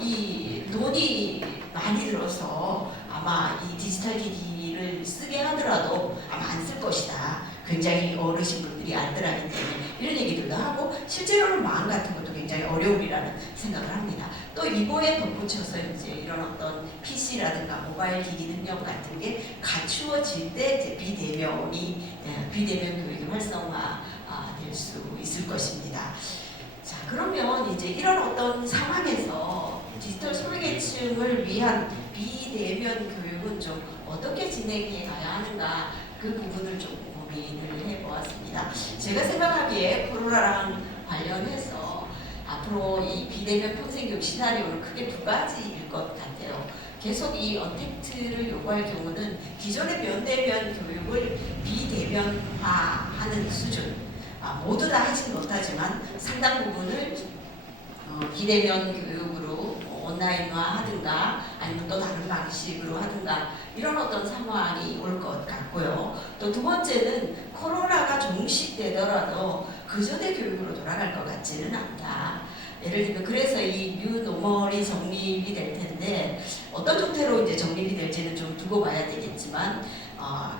이 돈이 많이 들어서 아마 이 디지털 기기를 쓰게 하더라도 아마 안 쓸 것이다. 굉장히 어르신분들이 알뜰하기 때문에 이런 얘기들도 하고 실제로는 마음 같은 것도 굉장히 어려움이라는 생각을 합니다. 또 이거에 덧붙여서 이제 이런 어떤 PC라든가 모바일 기기 능력 같은 게 갖추어질 때 이제 비대면 교육이 활성화 될 수 있을 것입니다. 자, 그러면 이제 이런 어떤 상황에서 디지털 소외계층을 위한 비대면 교육은 좀 어떻게 진행해 가야 하는가 그 부분을 좀 고민을 해보았습니다. 제가 생각하기에 코로나랑 관련해서 앞으로 이 비대면 평생교육 시나리오는 크게 두 가지일 것 같아요. 계속 이 언택트를 요구할 경우는 기존의 면대면 교육을 비대면화하는 수준, 모두 다 하진 못하지만 상당 부분을 비대면 교육으로 온라인화 하든가 아니면 또 다른 방식으로 하든가 이런 어떤 상황이 올 것 같고요. 또 두 번째는 코로나가 종식되더라도 그전의 교육으로 돌아갈 것 같지는 않다. 예를 들면 그래서 이 뉴노멀이 정립이 될 텐데 어떤 형태로 이제 정립이 될지는 좀 두고 봐야 되겠지만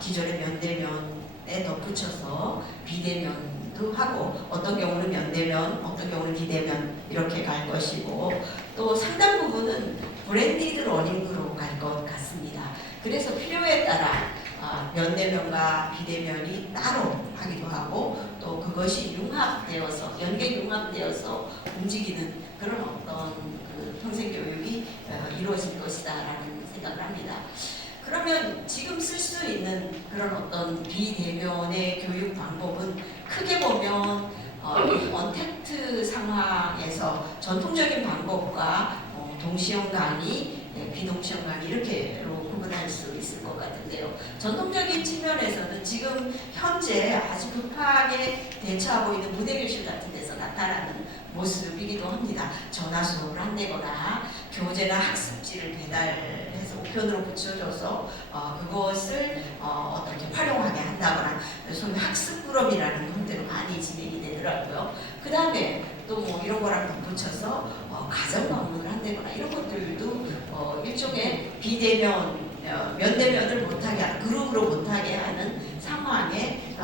기존의 면대면에 덧붙여서 비대면도 하고 어떤 경우는 면대면, 어떤 경우는 비대면 이렇게 갈 것이고 또 상당 부분은 브랜디드 러닝으로 갈 것 같습니다. 그래서 필요에 따라 면대면과 비대면이 따로 하기도 하고 또 그것이 융합되어서 연계 융합되어서 움직이는 그런 어떤 그 평생교육이 이루어질 것이다라는 생각을 합니다. 그러면 지금 쓸 수 있는 그런 어떤 비대면의 교육 방법은 크게 보면 이 언택트 상황에서 전통적인 방법과 동시형 강의, 비동시형 강의 이렇게로 구분할 수 있을 것 같은데요. 전통적인 측면에서는 지금 현재 아주 급하게 대처하고 있는 무대교실 같은 데서 나타나는 모습이기도 합니다. 전화 수업을 한다거나 교재나 학습지를 배달해서 우편으로 붙여줘서 그것을 어떻게 활용하게 한다거나 소위 학습 그룹이라는 형태로 많이 진행이 되더라고요. 그 다음에 또 뭐 이런 거랑 덧붙여서 가정 방문을 한다거나 이런 것들도 일종의 비대면 면대면을 못하게 그룹으로 못하게 하는 상황에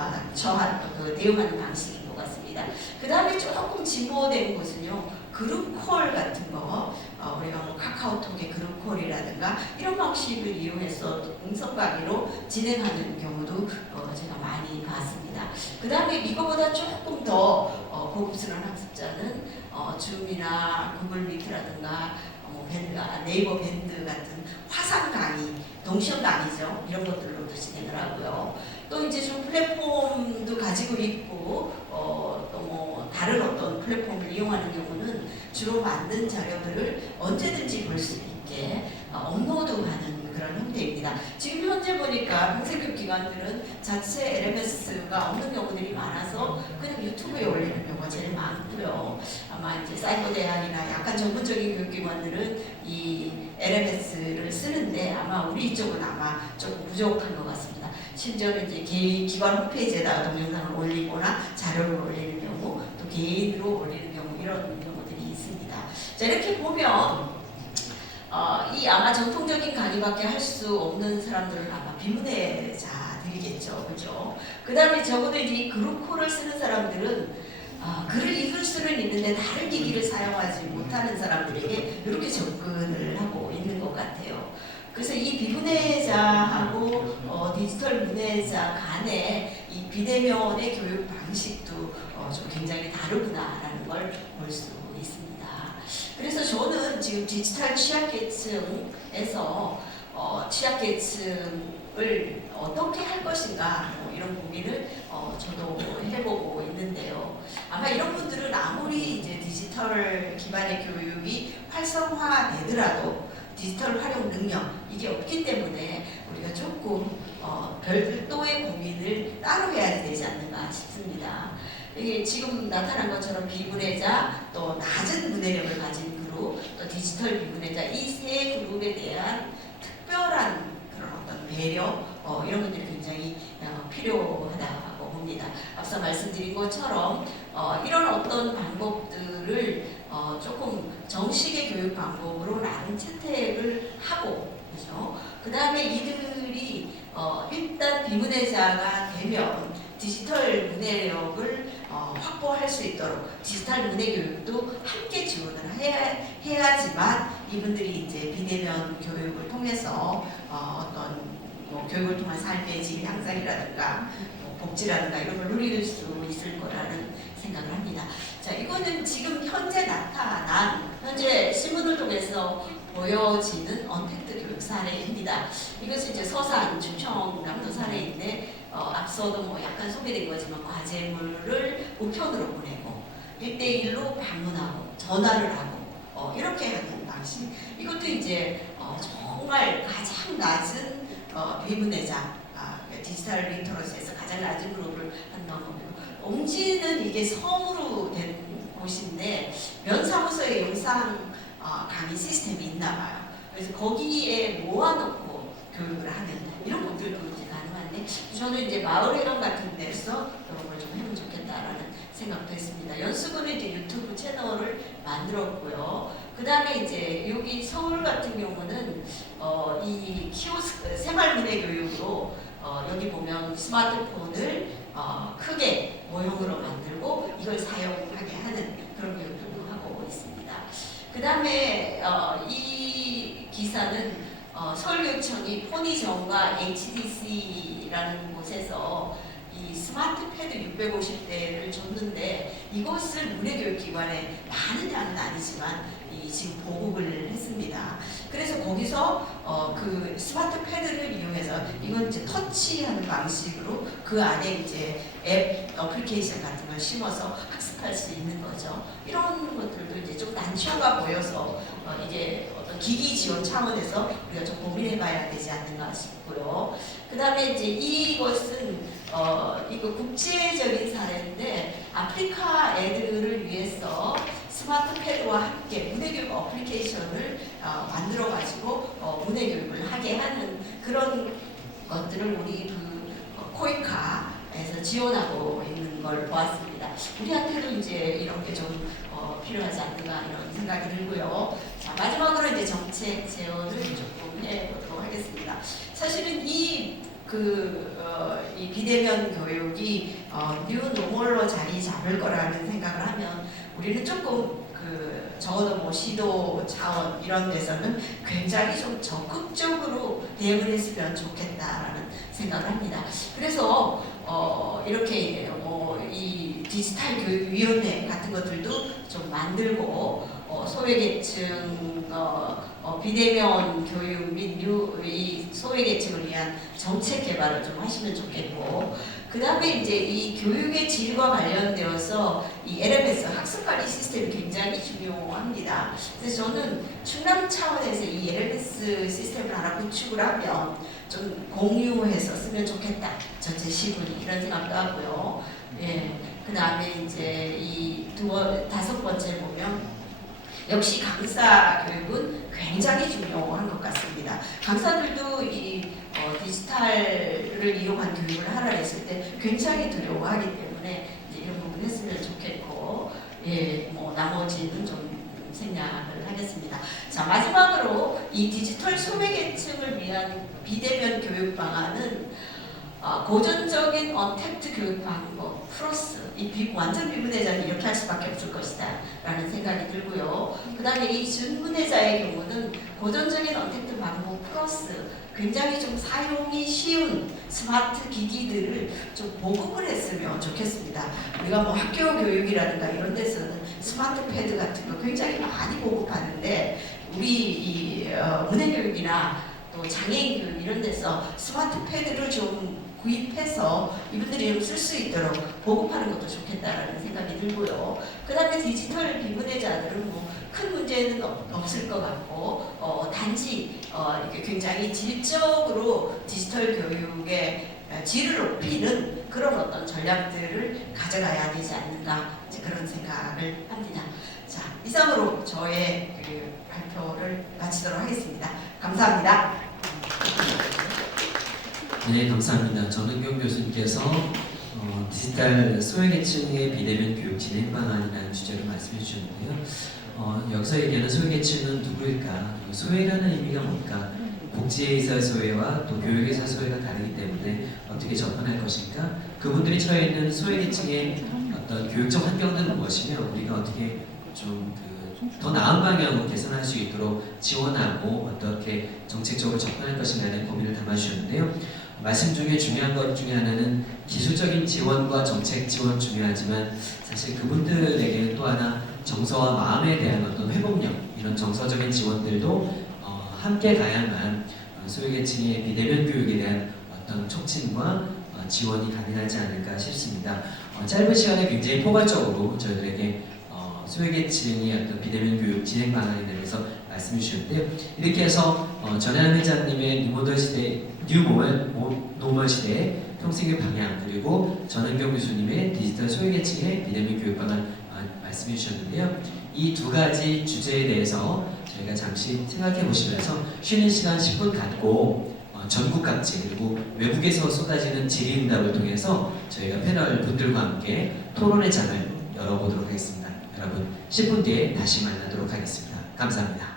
대응하는 방식인 것 같습니다. 그 다음에 조금 진보된 곳은요 그룹콜 같은 거 우리가 뭐 카카오톡의 그룹콜이라든가 이런 방식을 이용해서 음성 강의로 진행하는 경우도 제가 많이 봤습니다. 그 다음에 이거보다 조금 더 고급스러운 학습자는 줌이나 구글 미트라든가 네이버 밴드 같은 화상 강의, 동시형 강의죠. 이런 것들로도 진행을 하고요. 또 이제 좀 플랫폼도 가지고 있고 또 뭐 다른 어떤 플랫폼을 이용하는 경우는 주로 만든 자료들을 언제든지 볼 수 있게 업로드하는 그런 형태입니다. 지금 현재 보니까 평생교육 기관들은 자체 LMS가 없는 경우들이 많아서 그냥 유튜브에 올리는 경우가 제일 많고요. 아마 이제 사이버대학이나 약간 전문적인 교육기관들은 이 LMS를 쓰는데 아마 우리 이쪽은 아마 조금 부족한 것 같습니다. 심지어는 이제 개인 기관 홈페이지에다가 동영상을 올리거나 자료를 올리는 경우, 또 개인으로 올리는 경우 이런 경우들이 있습니다. 자 이렇게 보면 이 아마 전통적인 강의밖에 할 수 없는 사람들은 아마 비문의자들이겠죠, 그죠? 그 다음에 적어도 이 그룹콜을 쓰는 사람들은 글을 읽을 수는 있는데 다른 기기를 사용하지 못하는 사람들에게 이렇게 접근을 하고 있는 것 같아요. 그래서 이 비문의자하고 디지털 문의자 간의 이 비대면의 교육 방식도 좀 굉장히 다르구나라는 걸 볼 수 있습니다. 그래서 저는 지금 디지털 취약계층에서 취약계층을 어떻게 할 것인가 이런 고민을 저도 해보고 있는데요. 아마 이런 분들은 아무리 이제 디지털 기반의 교육이 활성화되더라도 디지털 활용 능력 이게 없기 때문에 우리가 조금 별도의 고민을 따로 해야 되지 않는가 싶습니다. 이게 지금 나타난 것처럼 비문의자 또 낮은 문해력을 가진 그룹 또 디지털 비문의자 이 세 그룹에 대한 특별한 그런 어떤 배려 이런 것들이 굉장히 필요하다고 봅니다. 앞서 말씀드린 것처럼 이런 어떤 방법들을 조금 정식의 교육 방법으로 나름 채택을 하고 그죠? 그 다음에 이들이 일단 비문의자가 되면 디지털 문해력을 확보할 수 있도록 디지털 문해 교육도 함께 지원을 해야지만 이분들이 이제 비대면 교육을 통해서 어떤 뭐 교육을 통한 삶의 질 향상이라든가 뭐 복지라든가 이런 걸 누릴 수 있을 거라는 생각을 합니다. 자, 이거는 지금 현재 나타난 현재 신문을 통해서 보여지는 언택트 교육 사례입니다. 이것은 이제 서산 충청남도 사례인데 앞서도 뭐 약간 소개된 거지만 과제물을 우편으로 보내고 1대1로 방문하고 전화를 하고 이렇게 하는 방식. 이것도 이제 정말 가장 낮은 비문의자 디지털 리터러시에서 가장 낮은 그룹을 한다고 하고요. 옹지는 이게 섬으로 된 곳인데 면사무소에 영상 강의 시스템이 있나 봐요. 그래서 거기에 모아놓고 교육을 하는 이런 것들도 이제 가능한데 저는 이제 마을회관 같은 데서 이런 걸 좀 하면 좋겠다라는 생각도 했습니다. 연수구는 이제 유튜브 채널을 만들었고요. 그 다음에 이제 여기 서울 같은 경우는 이 키오스크 생활문해교육으로 여기 보면 스마트폰을 크게 모형으로 만들고 이걸 사용하게 하는 그런 교육도 하고 있습니다. 그 다음에 이 기사는 서울교육청이 포니정과 HDC라는 곳에서 이 스마트 패드 650대를 줬는데 이것을 문해교육기관에 많은 양은 아니지만 지금 보급을 했습니다. 그래서 거기서 그 스마트 패드를 이용해서 이건 이제 터치하는 방식으로 그 안에 이제 앱 어플리케이션 같은 걸 심어서 학습할 수 있는 거죠. 이런 것들도 이제 좀 난처가 보여서 이게 어떤 기기 지원 차원에서 우리가 좀 고민해봐야 되지 않는가 싶고요. 그 다음에 이제 이것은 이거 국제적인 사례인데 아프리카 애들을 위해서 스마트 패드와 함께 문해교육 어플리케이션을 만들어가지고 문해교육을 하게 하는 그런 것들을 우리 그 코이카에서 지원하고 있는 걸 보았습니다. 우리한테도 이제 이런 게 좀 필요하지 않는가 이런 생각이 들고요. 자, 마지막으로 이제 정책 제언을 조금 해보도록 하겠습니다. 사실은 이 비대면 교육이 뉴 노멀로 자리 잡을 거라는 생각을 하면 우리는 조금 적어도 뭐 시도 차원 이런 데서는 굉장히 좀 적극적으로 대응을 했으면 좋겠다라는 생각을 합니다. 그래서 이렇게 이 디지털 교육위원회 같은 것들도 좀 만들고 소외계층 비대면 교육 및 이 소외계층을 위한 정책 개발을 좀 하시면 좋겠고 그 다음에 이제 이 교육의 질과 관련되어서 이 LMS 학습관리 시스템이 굉장히 중요합니다. 그래서 저는 충남 차원에서 이 LMS 시스템을 하나 구축을 하면 좀 공유해서 쓰면 좋겠다. 전체 시군이 이런 생각도 하고요. 예. 그 다음에 이제 이 다섯 번째 보면 역시 강사 교육은 굉장히 중요한 것 같습니다. 강사들도 이 디지털을 이용한 교육을 하라 했을 때 굉장히 두려워하기 때문에 이제 이런 부분 했으면 좋겠고, 예, 뭐 나머지는 좀 생략을 하겠습니다. 자, 마지막으로 이 디지털 소외계층을 위한 비대면 교육 방안은 고전적인 언택트 교육 방법 플러스 이 완전 비문의자는 이렇게 할 수밖에 없을 것이다 라는 생각이 들고요. 그 다음에 이 준문의자의 경우는 고전적인 언택트 방법 플러스 굉장히 좀 사용이 쉬운 스마트 기기들을 좀 보급을 했으면 좋겠습니다. 우리가 뭐 학교 교육이라든가 이런 데서는 스마트 패드 같은 거 굉장히 많이 보급하는데 우리 이 문해교육이나 또 장애인 교육 이런 데서 스마트 패드를 좀 구입해서 이분들이 좀 쓸 수 있도록 보급하는 것도 좋겠다라는 생각이 들고요. 그 다음에 디지털 비문의자들은 뭐 큰 문제는 없을 것 같고 단지 이렇게 굉장히 질적으로 디지털 교육의 질을 높이는 그런 어떤 전략들을 가져가야 되지 않는가 그런 생각을 합니다. 자, 이상으로 저의 발표를 마치도록 하겠습니다. 감사합니다. 네, 감사합니다. 전은경 교수님께서 디지털 소외계층의 비대면 교육 진행 방안이라는 주제로 말씀해 주셨는데요. 여기서 얘기하는 소외계층은 누구일까? 소외라는 의미가 뭘까? 복지에서의 소외와 또 교육에서의 소외가 다르기 때문에 어떻게 접근할 것인가? 그분들이 처해 있는 소외계층의 어떤 교육적 환경들은 무엇이며 우리가 어떻게 좀 더 나은 방향으로 개선할 수 있도록 지원하고 어떻게 정책적으로 접근할 것인가에 고민을 담아주셨는데요. 말씀 중에 중요한 것 중에 하나는 기술적인 지원과 정책 지원 중요하지만 사실 그분들에게는 또 하나 정서와 마음에 대한 어떤 회복력, 이런 정서적인 지원들도 함께 가야만 소외계층의 비대면 교육에 대한 어떤 촉진과 지원이 가능하지 않을까 싶습니다. 짧은 시간에 굉장히 포괄적으로 저희들에게 소외계층의 어떤 비대면 교육 진행 방안에 대해서 말씀해 주셨는데요. 이렇게 해서 전혜연 회장님의 뉴모델 시대, 뉴노멀 시대의 평생교육 방향, 그리고 전은경 교수님의 디지털 소외계층의 비대면 교육 방안 말씀해 주셨는데요. 이 두 가지 주제에 대해서 저희가 잠시 생각해 보시면서 쉬는 시간 10분 갖고 전국 각지 그리고 외국에서 쏟아지는 질의응답을 통해서 저희가 패널 분들과 함께 토론의 장을 열어보도록 하겠습니다. 여러분 10분 뒤에 다시 만나도록 하겠습니다. 감사합니다.